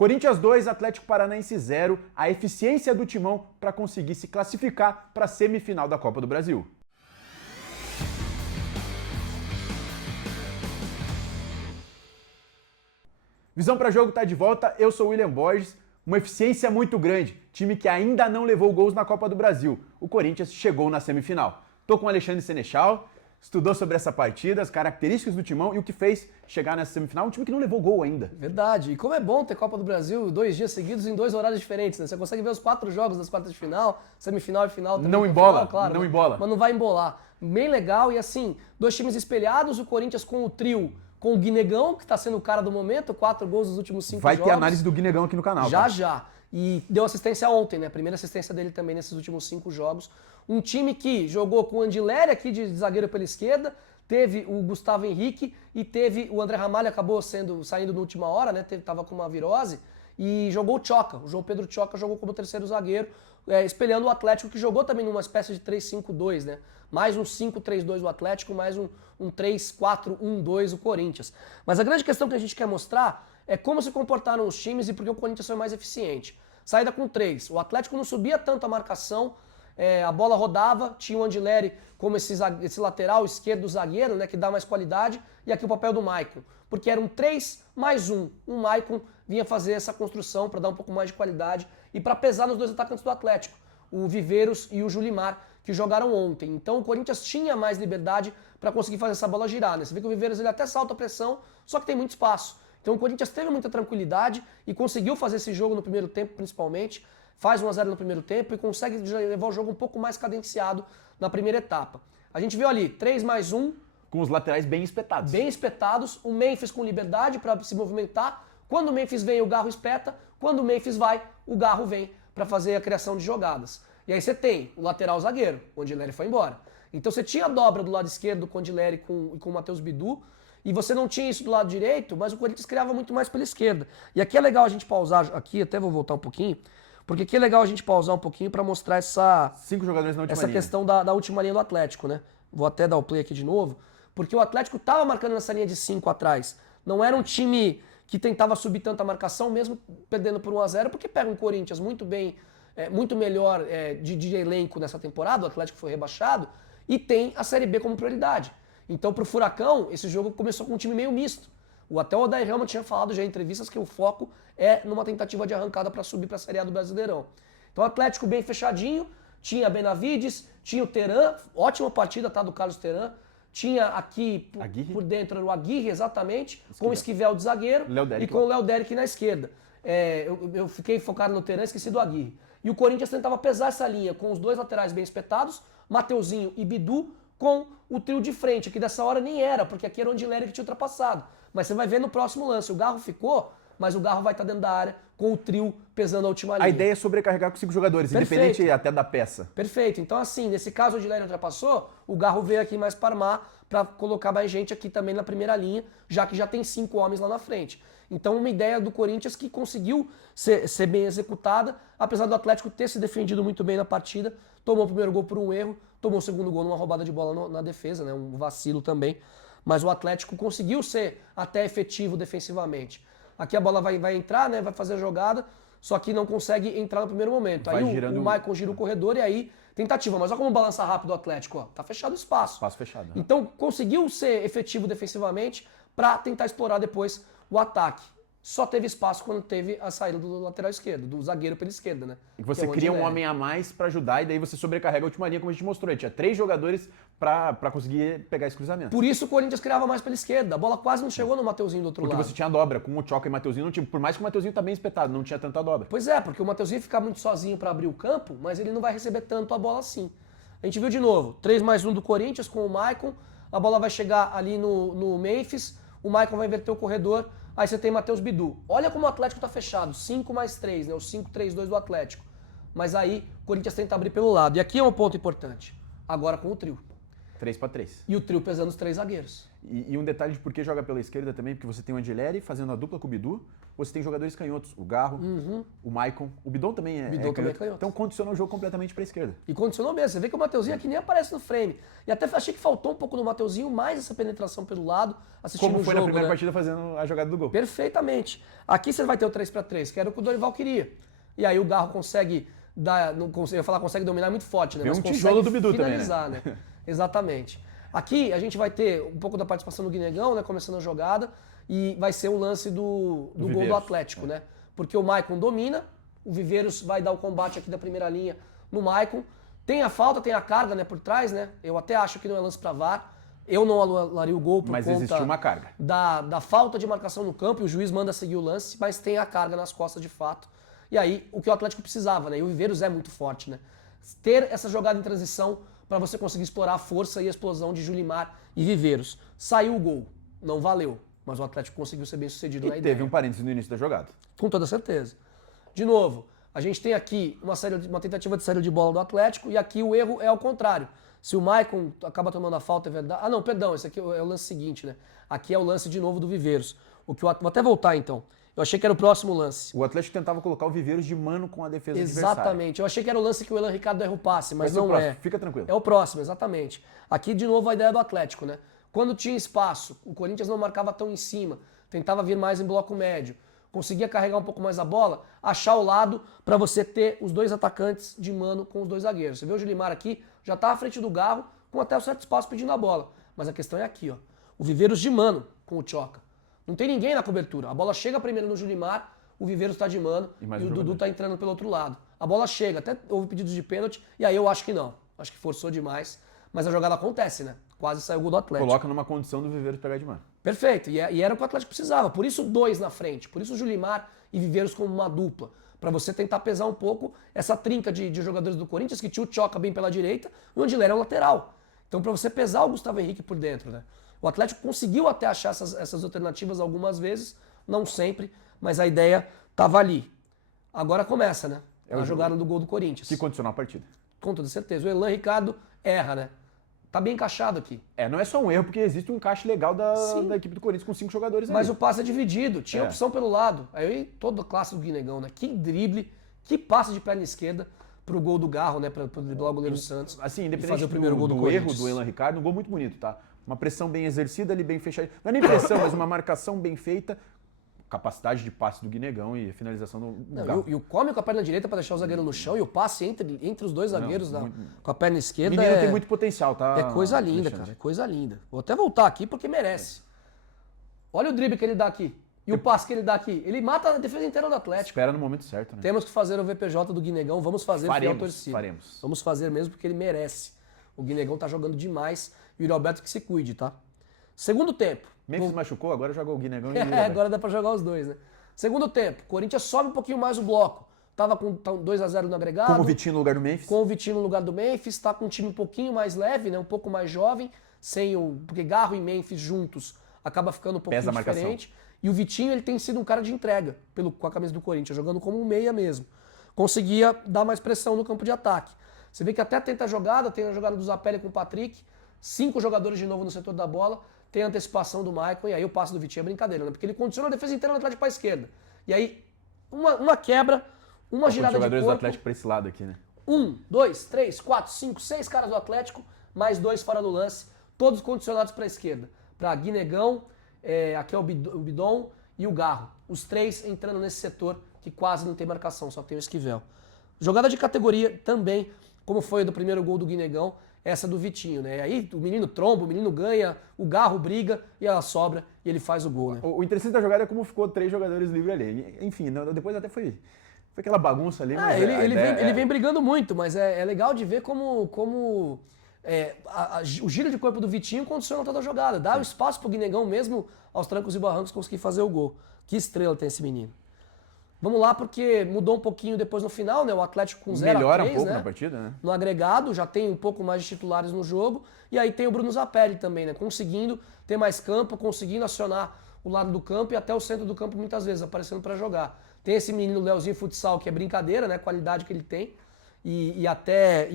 Corinthians 2, Atlético Paranaense 0, a eficiência do Timão para conseguir se classificar para a semifinal da Copa do Brasil. Visão para Jogo tá de volta, eu sou o William Borges. Uma eficiência muito grande, time que ainda não levou gols na Copa do Brasil. O Corinthians chegou na semifinal. Tô com o Alexandre Senechal, estudou sobre essa partida, as características do Timão e o que fez chegar nessa semifinal. Um time que não levou gol ainda. Verdade. E como é bom ter Copa do Brasil 2 dias seguidos em 2 horários diferentes, né? Você consegue ver os 4 jogos das quartas de final, semifinal e final. Não embola, final, claro, não né? embola. Mas não vai embolar. Bem legal e assim, 2 times espelhados, o Corinthians com o trio, com o Guinegão, que tá sendo o cara do momento, 4 gols nos últimos 5 jogos. Vai ter análise do Guinegão aqui no canal. Já. E deu assistência ontem, né? A primeira assistência dele também nesses últimos 5 jogos. Um time que jogou com o Andileri aqui de zagueiro pela esquerda, teve o Gustavo Henrique e teve o André Ramalho, acabou saindo na última hora, né? Tava com uma virose. E jogou o Tchoca. O João Pedro Tchoca jogou como terceiro zagueiro, espelhando o Atlético, que jogou também numa espécie de 3-5-2, né? Mais um 5-3-2 o Atlético, mais um 3-4-1-2 o Corinthians. Mas a grande questão que a gente quer mostrar é como se comportaram os times e por que o Corinthians foi mais eficiente. Saída com 3. O Atlético não subia tanto a marcação, a bola rodava, tinha o Andileri como esse lateral esquerdo zagueiro, né, que dá mais qualidade, e aqui o papel do Maicon. Porque era um 3 mais 1. O Maicon vinha fazer essa construção para dar um pouco mais de qualidade e para pesar nos 2 atacantes do Atlético, o Viveiros e o Julimar, que jogaram ontem. Então o Corinthians tinha mais liberdade para conseguir fazer essa bola girar, né? Você vê que o Viveiros ele até salta a pressão, só que tem muito espaço. Então o Corinthians teve muita tranquilidade e conseguiu fazer esse jogo no primeiro tempo, principalmente. Faz 1-0 no primeiro tempo e consegue levar o jogo um pouco mais cadenciado na primeira etapa. A gente viu ali 3 mais 1. Com os laterais bem espetados. Bem espetados. O Memphis com liberdade para se movimentar. Quando o Memphis vem, o Garro espeta. Quando o Memphis vai, o Garro vem para fazer a criação de jogadas. E aí você tem o lateral zagueiro, o Andileri foi embora. Então você tinha a dobra do lado esquerdo com o Andileri e com o Matheus Bidu. E você não tinha isso do lado direito, mas o Corinthians criava muito mais pela esquerda. E aqui é legal a gente pausar, aqui até vou voltar um pouquinho, porque aqui é legal a gente pausar um pouquinho para mostrar essa 5 jogadores na última linha. Questão da última linha do Atlético, né? Vou até dar o play aqui de novo, porque o Atlético estava marcando nessa linha de 5 atrás. Não era um time que tentava subir tanta marcação, mesmo perdendo por 1-0, porque pega um Corinthians muito bem, muito melhor de elenco nessa temporada, o Atlético foi rebaixado, e tem a Série B como prioridade. Então, pro Furacão, esse jogo começou com um time meio misto. Até o Odair Helman tinha falado já em entrevistas que o foco é numa tentativa de arrancada para subir para a Série A do Brasileirão. Então, o Atlético bem fechadinho, tinha Benavides, tinha o Teran, ótima partida, tá, do Carlos Teran. Tinha aqui por dentro o Aguirre, exatamente, com o Esquivel de zagueiro e com o Léo Derek na esquerda. Eu fiquei focado no Teran, esqueci do Aguirre. E o Corinthians tentava pesar essa linha com os 2 laterais bem espetados, Mateuzinho e Bidu, com o trio de frente, que dessa hora nem era, porque aqui era o Andileri que tinha ultrapassado. Mas você vai ver no próximo lance, o Garro ficou, mas o Garro vai estar dentro da área com o trio pesando a última linha. A ideia é sobrecarregar com 5 jogadores, independente até da peça. Perfeito. Então assim, nesse caso o Andileri ultrapassou, o Garro veio aqui mais para armar, para colocar mais gente aqui também na primeira linha, já que já tem 5 homens lá na frente. Então uma ideia do Corinthians que conseguiu ser bem executada, apesar do Atlético ter se defendido muito bem na partida, tomou o primeiro gol por um erro, tomou o segundo gol numa roubada de bola na defesa, né, um vacilo também, mas o Atlético conseguiu ser até efetivo defensivamente. Aqui a bola vai entrar, né, vai fazer a jogada, só que não consegue entrar no primeiro momento. Aí o Maicon gira o corredor e aí tentativa, mas olha como balança rápido o Atlético, ó, tá fechado o espaço. Espaço fechado. Né? Então conseguiu ser efetivo defensivamente para tentar explorar depois o ataque. Só teve espaço quando teve a saída do lateral esquerdo, do zagueiro pela esquerda, né? E você cria um homem a mais para ajudar e daí você sobrecarrega a última linha, como a gente mostrou. Tinha 3 jogadores para conseguir pegar esse cruzamento. Por isso o Corinthians criava mais pela esquerda. A bola quase não chegou no Mateuzinho do outro lado. Porque você tinha dobra. Com o Tchoca e o Mateuzinho, não tinha, por mais que o Mateuzinho tá bem espetado, não tinha tanta dobra. Pois é, porque o Mateuzinho fica muito sozinho para abrir o campo, mas ele não vai receber tanto a bola assim. A gente viu de novo, 3 mais 1 do Corinthians com o Maicon. A bola vai chegar ali no Memphis. O Maicon vai inverter o corredor. Aí você tem Matheus Bidu. Olha como o Atlético tá fechado. 5 mais 3, né? O 5-3-2 do Atlético. Mas aí o Corinthians tenta abrir pelo lado. E aqui é um ponto importante. Agora com o trio. 3-3. E o trio pesando os 3 zagueiros. E um detalhe de por que joga pela esquerda também, porque você tem o Angileri fazendo a dupla com o Bidu, você tem jogadores canhotos, o Garro, o Maicon, o Bidon também é canhoto. Então condiciona o jogo completamente para a esquerda. E condicionou mesmo. Você vê que o Mateuzinho aqui nem aparece no frame. E até achei que faltou um pouco do Mateuzinho, mais essa penetração pelo lado, assistindo o jogo. Como foi na primeira partida fazendo a jogada do gol. Perfeitamente. Aqui você vai ter o 3-3, que era o que o Dorival queria. E aí o Garro consegue dar, não consegue, eu ia falar consegue dominar muito forte, né? Vem Mas um consegue tijolo do Bidu finalizar, também, né? Exatamente. Aqui a gente vai ter um pouco da participação do Guinegão, né? Começando a jogada. E vai ser o lance do gol do Atlético, né? Porque o Maicon domina, o Viveiros vai dar o combate aqui da primeira linha no Maicon. Tem a falta, tem a carga, né, por trás, né? Eu até acho que não é lance pra VAR. Eu não anularia o gol por mas conta existiu uma carga. Da falta de marcação no campo, e o juiz manda seguir o lance, mas tem a carga nas costas de fato. E aí, o que o Atlético precisava, né? E o Viveiros é muito forte, né? Ter essa jogada em transição para você conseguir explorar a força e a explosão de Julimar e Viveiros. Saiu o gol, não valeu, mas o Atlético conseguiu ser bem sucedido na ideia. Teve um parênteses no início da jogada. Com toda certeza. De novo, a gente tem aqui uma tentativa de saída de bola do Atlético e aqui o erro é ao contrário. Se o Maicon acaba tomando a falta, é verdade. Ah, não, perdão, esse aqui é o lance seguinte, né? Aqui é o lance de novo do Viveiros. Vou até voltar então. Eu achei que era o próximo lance. O Atlético tentava colocar o Viveiros de mano com a defesa adversária. Exatamente. Eu achei que era o lance que o Elan Ricardo erra o passe, mas não próximo. é. Fica tranquilo. É o próximo, exatamente. Aqui, de novo, a ideia do Atlético, né? Quando tinha espaço, o Corinthians não marcava tão em cima, tentava vir mais em bloco médio, conseguia carregar um pouco mais a bola, achar o lado para você ter os dois atacantes de mano com os dois zagueiros. Você vê o Julimar aqui, já tá à frente do Garro, com até um certo espaço pedindo a bola. Mas a questão é aqui, ó. O Viveiros de mano com o Tchoca. Não tem ninguém na cobertura. A bola chega primeiro no Julimar, o Viveiros está de mano e o Dudu está entrando pelo outro lado. A bola chega, até houve pedidos de pênalti, e aí eu acho que não. Acho que forçou demais. Mas a jogada acontece, né? Quase saiu o gol do Atlético. Coloca numa condição do Viveiros pegar de mano. Perfeito. E era o que o Atlético precisava. Por isso, 2 na frente. Por isso, o Julimar e Viveiros como uma dupla. Para você tentar pesar um pouco essa trinca de jogadores do Corinthians, que tinha o Tchoca bem pela direita e o Andileri é o lateral. Então, para você pesar o Gustavo Henrique por dentro, né? O Atlético conseguiu até achar essas alternativas algumas vezes, não sempre, mas a ideia estava ali. Agora começa, né? A jogada do gol do Corinthians. Que condicionou a partida. Com toda certeza. O Elan Ricardo erra, né? Tá bem encaixado aqui. Não é só um erro, porque existe um encaixe legal da equipe do Corinthians com 5 jogadores aí. Mas o passe é dividido, tinha opção pelo lado. Aí toda a classe do Guinegão, né? Que drible, que passe de perna esquerda pro gol do Garro, né? Pra driblar o goleiro Santos. Assim, independente fazer o primeiro gol do erro do Elan Ricardo, um gol muito bonito, tá? Uma pressão bem exercida ali, bem fechada. Não é nem pressão, mas uma marcação bem feita. Capacidade de passe do Guinegão e a finalização do Garro. E o come com a perna direita para deixar o zagueiro no chão e o passe entre os dois zagueiros com a perna esquerda. O menino tem muito potencial, tá? É coisa linda, cara. É coisa linda. Vou até voltar aqui porque merece. Olha o drible que ele dá aqui. E o passe que ele dá aqui. Ele mata a defesa inteira do Atlético. Espera no momento certo, né? Temos que fazer o VPJ do Guinegão. Vamos fazer fiel torcida. Faremos. Vamos fazer mesmo porque ele merece. O Guinegão tá jogando demais e o Yuri Alberto que se cuide, tá? Segundo tempo. Memphis machucou, agora joga o Guinegão e o agora dá pra jogar os dois, né? Segundo tempo, Corinthians sobe um pouquinho mais o bloco. Tava com 2-0 no agregado. Com o Vitinho no lugar do Memphis. Com o Vitinho no lugar do Memphis. Tá com um time um pouquinho mais leve, né? Um pouco mais jovem. Porque Garro e Memphis juntos acaba ficando um pouquinho diferente. E o Vitinho, ele tem sido um cara de entrega com a camisa do Corinthians, jogando como um meia mesmo. Conseguia dar mais pressão no campo de ataque. Você vê que até tenta a jogada, tem a jogada do Zapelli com o Patrick. 5 jogadores de novo no setor da bola. Tem a antecipação do Maicon e aí o passe do Vitinho é brincadeira, né? Porque ele condiciona a defesa inteira no Atlético para a esquerda. E aí, uma quebra, uma girada de corpo. Jogadores do Atlético para esse lado aqui, né? 1, 2, 3, 4, 5, 6 caras do Atlético, mais 2 fora do lance, todos condicionados para a esquerda. Para Guinegão, aqui é o Bidon e o Garro. Os 3 entrando nesse setor que quase não tem marcação, só tem o Esquivel. Jogada de categoria também, como foi do primeiro gol do Guinegão, essa do Vitinho, né? Aí o menino tromba, o menino ganha, o Garro briga e ela sobra e ele faz o gol, né? O interessante da jogada é como ficou 3 jogadores livres ali. Enfim, depois até foi aquela bagunça ali. Mas ele vem brigando muito, mas é legal de ver como o giro de corpo do Vitinho condiciona toda a jogada. Dá o espaço pro Guinegão mesmo aos trancos e barrancos conseguir fazer o gol. Que estrela tem esse menino. Vamos lá, porque mudou um pouquinho depois no final, né? O Atlético com 0-3, melhora um pouco, né? Na partida, né? No agregado, já tem um pouco mais de titulares no jogo. E aí tem o Bruno Zapelli também, né? Conseguindo ter mais campo, conseguindo acionar o lado do campo e até o centro do campo muitas vezes, aparecendo para jogar. Tem esse menino Leozinho Futsal, que é brincadeira, né? A qualidade que ele tem. e até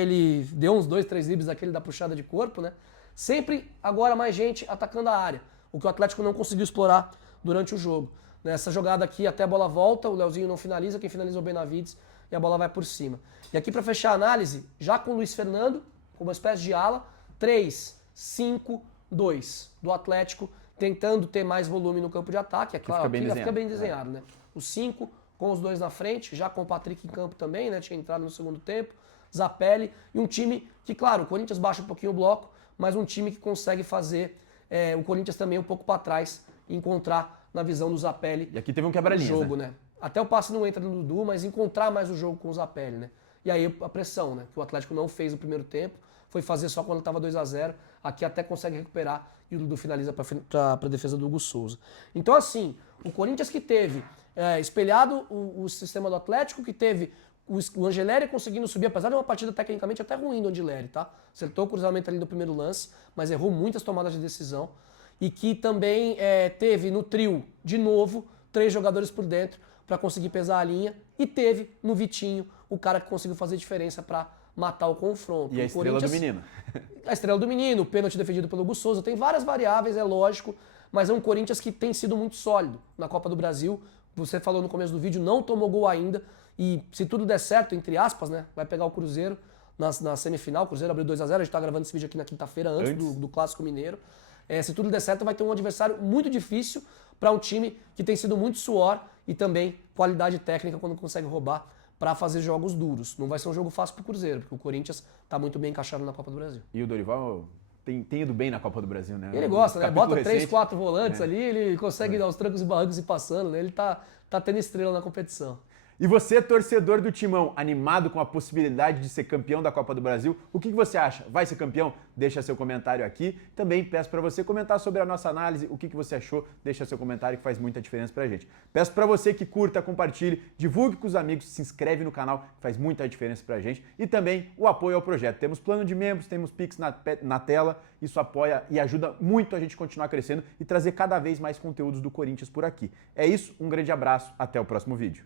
ele deu uns 2, 3 dribles daquele da puxada de corpo, né? Sempre agora mais gente atacando a área, o que o Atlético não conseguiu explorar durante o jogo. Nessa jogada aqui até a bola volta, o Leozinho não finaliza, quem finaliza é o Benavides e a bola vai por cima. E aqui para fechar a análise, já com o Luiz Fernando, com uma espécie de ala, 3-5-2 do Atlético, tentando ter mais volume no campo de ataque, é claro, aqui já fica bem desenhado, né? O 5 com os dois na frente, já com o Patrick em campo também, né? Tinha entrado no segundo tempo, Zapelli, e um time que, claro, o Corinthians baixa um pouquinho o bloco, mas um time que consegue fazer o Corinthians também um pouco para trás e encontrar na visão do Zapelli. E aqui teve um quebra-linhas, jogo, né? Até o passe não entra no Dudu, mas encontrar mais o jogo com o Zapelli, né? E aí a pressão, né? Que o Atlético não fez no primeiro tempo, foi fazer só quando estava 2-0, aqui até consegue recuperar e o Dudu finaliza para a defesa do Hugo Souza. Então assim, o Corinthians que teve espelhado o sistema do Atlético, que teve o Angeleri conseguindo subir, apesar de uma partida tecnicamente até ruim do Angeleri, tá? Acertou o cruzamento ali no primeiro lance, mas errou muitas tomadas de decisão. E que também teve no trio, de novo, 3 jogadores por dentro para conseguir pesar a linha. E teve no Vitinho o cara que conseguiu fazer diferença para matar o confronto. E a estrela do menino. A estrela do menino, o pênalti defendido pelo Hugo Souza. Tem várias variáveis, é lógico, mas é um Corinthians que tem sido muito sólido na Copa do Brasil. Você falou no começo do vídeo, não tomou gol ainda. E se tudo der certo, entre aspas, né, vai pegar o Cruzeiro na semifinal. O Cruzeiro abriu 2-0, a gente tá gravando esse vídeo aqui na quinta-feira, antes do Clássico Mineiro. Se tudo der certo, vai ter um adversário muito difícil para um time que tem sido muito suor e também qualidade técnica quando consegue roubar para fazer jogos duros. Não vai ser um jogo fácil para o Cruzeiro, porque o Corinthians está muito bem encaixado na Copa do Brasil. E o Dorival tem ido bem na Copa do Brasil, né? Ele gosta, né? Bota 3, 4 volantes ali, ele consegue dar os trancos e barrancos e passando, né? Ele tá tendo estrela na competição. E você, torcedor do Timão, animado com a possibilidade de ser campeão da Copa do Brasil, o que você acha? Vai ser campeão? Deixa seu comentário aqui. Também peço para você comentar sobre a nossa análise, o que você achou, deixa seu comentário que faz muita diferença pra gente. Peço para você que curta, compartilhe, divulgue com os amigos, se inscreve no canal, que faz muita diferença pra gente. E também o apoio ao projeto. Temos plano de membros, temos Pix na tela, isso apoia e ajuda muito a gente continuar crescendo e trazer cada vez mais conteúdos do Corinthians por aqui. É isso, um grande abraço, até o próximo vídeo.